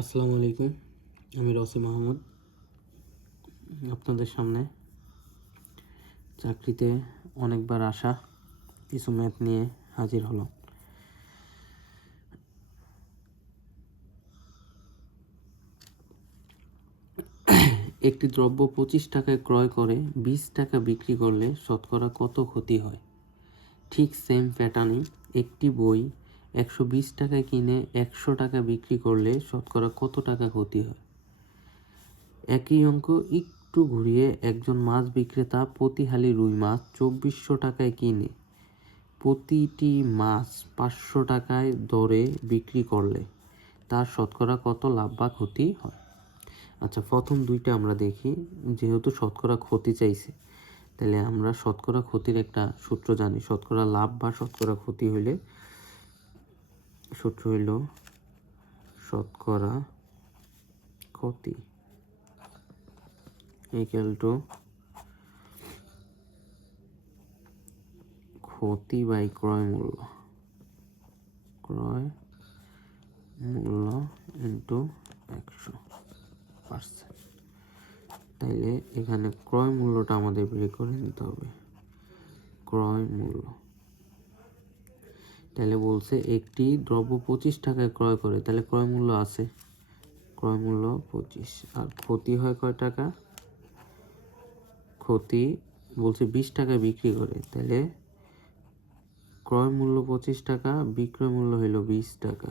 আসসালামু আলাইকুম। আমি রসিম আহমদ আপনাদের সামনে চাকরিতে অনেকবার আসা কিছু ম্যাথ নিয়ে হাজির হলাম। একটি দ্রব্য 25 টাকায় ক্রয় করে 20 টাকা বিক্রি করলে শতকরা কত ক্ষতি হয়? ঠিক সেম প্যাটার্নে একটি বই 120 টাকায় কিনে 100 টাকা বিক্রি করলে শতকরা কত টাকা ক্ষতি হয়? একই অঙ্ক একটু ঘুরিয়ে একজন মাছ বিক্রেতা প্রতি হালি রুই মাছ 2400 টাকায় কিনে প্রতিটি মাছ 500 টাকায় দরে বিক্রি করলে তার শতকরা কত লাভ বা ক্ষতি হয়? আচ্ছা, প্রথম দুইটা আমরা দেখি। যেহেতু শতকরা ক্ষতি চাইছে, তাহলে আমরা শতকরা ক্ষতির একটা সূত্র জানি। শতকরা লাভ বা শতকরা ক্ষতি হইলে সূত্র হইল শতকরা ক্ষতি ইকুয়াল টু ক্ষতি বাই ক্রয় মূল্য ইন্টু 100%। তাইলে এখানে ক্রয় মূল্যটা আমাদের বের করে নিতে হবে। ক্রয় মূল্য, তাহলে বলছে একটি দ্রব্য 25 টাকায় ক্রয় করে, তাহলে ক্রয় মূল্য আছে, ক্রয় মূল্য 25, আর ক্ষতি হয় কয় টাকা? ক্ষতি বলছে 20 টাকায় বিক্রি করে, তাহলে ক্রয় মূল্য 25 টাকা, বিক্রয় মূল্য হইল 20 টাকা,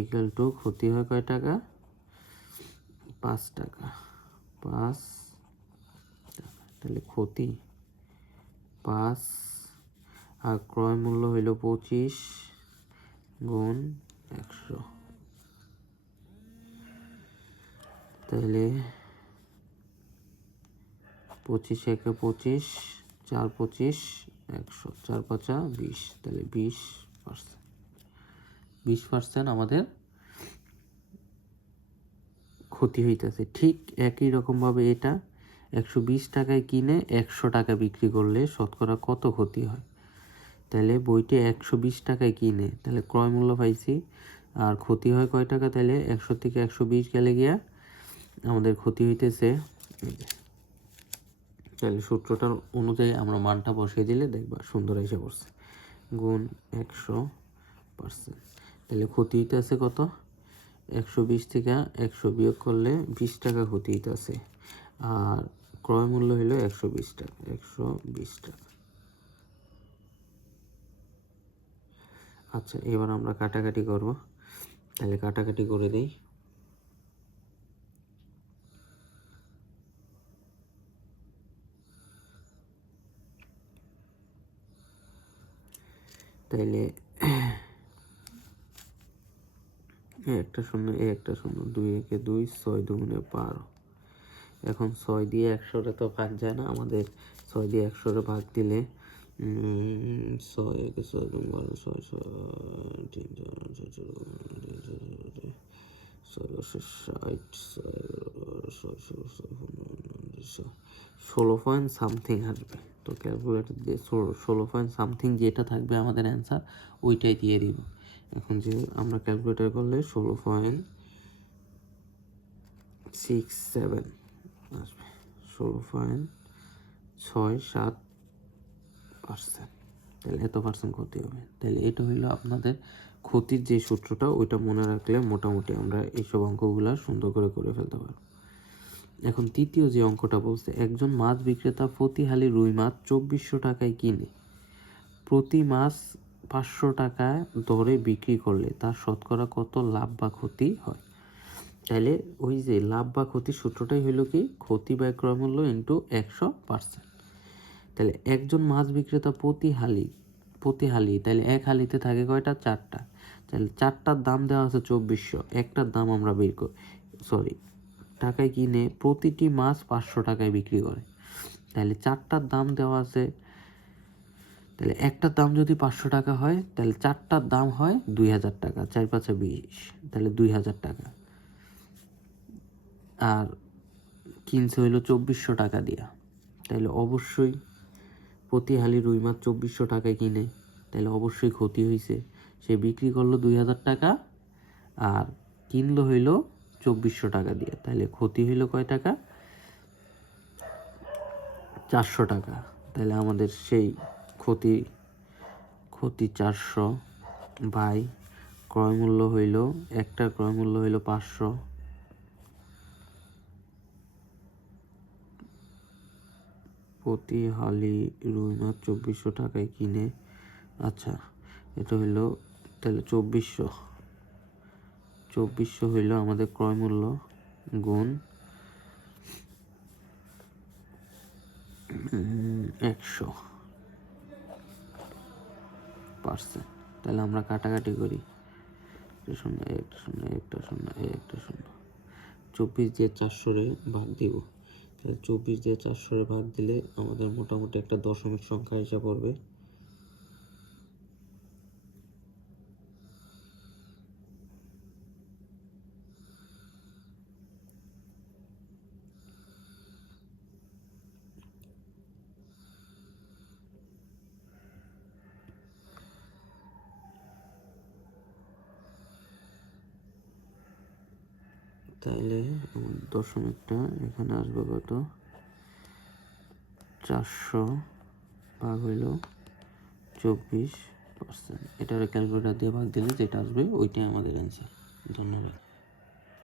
ইকুয়াল টু ক্ষতি হয় কয় টাকা? 5 টাকা। 5 টাকা, তাহলে ক্ষতি 5 আর ক্রয় মূল্য হইল 25 গুণ 100, তাহলে 25 একে 25, 4 25 100, 4 5 20, তাহলে 20% আমাদের ক্ষতি হইতেছে। ঠিক একই রকমভাবে এটা 120 টাকায় কিনে 100 টাকা বিক্রি করলে শতকরা কত ক্ষতি হয়? তাহলে বইটি 120 টাকায় কিনে, তাহলে ক্রয় মূল্য পাইছি, আর ক্ষতি হয় কয় টাকা? তাহলে 100 থেকে 120 গেলে গিয়া আমাদের ক্ষতি হইতেছে। তাহলে সূত্রটার অনুযায়ী আমরা মানটা বসিয়ে দিলে দেখবা সুন্দর এসে পড়ছে, গুণ 100%। তাহলে ক্ষতি হইতেছে কত? 120 থেকে 100 বিয়োগ করলে 20 টাকা ক্ষতি হইতেছে, আর ক্রয় মূল্য হইল 120 টাকা। 120 টাকা। আচ্ছা, এবার আমরা কাটাকাটি করব। তাহলে কাটাকাটি করে দিই। তাইলে একটা শূন্য, একটা শূন্য, 2 একে 2, 6 দুগুণে 12। এখন 6 দিয়ে 100-রে তো ভাগ যায় না, আমাদের 6 দিয়ে 100-রে ভাগ দিলে 6 একে 6 দুগুণ 12, 6 6 3 16 পয়েন্ট সামথিং আসবে। তো ক্যালকুলেটর দিয়ে 16 পয়েন্ট সামথিং যেটা থাকবে আমাদের অ্যান্সার, ওইটাই দিয়ে দিব। এখন যে আমরা ক্যালকুলেটর করলে 16.67 আসবে, 16.67%। তাহলে এত পার্সেন্ট ক্ষতি হবে। তাহলে এটা হইলো আপনাদের ক্ষতির যে সূত্রটা, ওইটা মনে রাখলে মোটামুটি আমরা এইসব অঙ্কগুলো সুন্দর করে ফেলতে পারবো। এখন তৃতীয় যে অঙ্কটা বলছে, একজন মাছ বিক্রেতা প্রতি হালি রুই মাছ 2400 টাকায় কিনে প্রতি মাছ 500 টাকায় দরে বিক্রি করলে তার শতকরা কত লাভ বা ক্ষতি হয়? তাহলে ওই যে লাভ বা ক্ষতির সূত্রটাই হইল কি? ক্ষতি বাই ক্রয় মূল্য ইন্টু 100%। তাহলে একজন মাছ বিক্রেতা প্রতি হালি, তাহলে এক হালিতে থাকে কয়টা? 4টা। তাহলে 4টার দাম দেওয়া আছে 2400, একটার দাম আমরা টাকায় কিনে প্রতিটি মাছ 500 টাকায় বিক্রি করে। তাহলে 4টার দাম দেওয়া আছে, তাহলে একটার দাম যদি 500 টাকা হয়, তাহলে 4টার দাম হয় 2000 টাকা, 4 5 20, তাহলে 2000 টাকা। আর কিনছে হইলো 2400 টাকা দিয়া, তাহলে অবশ্যই প্রতি হালি রুই মাছ 2400 টাকায় কিনে, তাহলে অবশ্যই ক্ষতি হয়েছে। সে বিক্রি করলো 2000 টাকা, আর কিনলো হইলো 2400 টাকা দিয়ে, তাহলে ক্ষতি হইলো কয় টাকা? 400 টাকা। তাহলে আমাদের সেই ক্ষতি 400 বাই ক্রয় মূল্য হইল, একটার ক্রয় মূল্য হইল 500, প্রতি হালি রুই মাছ 2400 টাকায় কিনে, আচ্ছা এটা হইল তাহলে 2400 হইল আমাদের ক্রয় মূল্য গুণ 100%। তাহলে আমরা কাটাকাটি করি, 24 দিয়ে 400 ভাগ দিব। তাহলে 24 দিয়ে 400 ভাগ দিলে আমাদের মোটামুটি একটা দশমিক সংখ্যা এসে পড়বে। তাহলে দশমিকটা এখানে আসবে কত? 400 ভাগ হইল 24%। এটার ক্যালকুলেটর দিয়ে ভাগ দিলে যেটা আসবে ওইটাই আমাদের অ্যান্সার। ধন্যবাদ।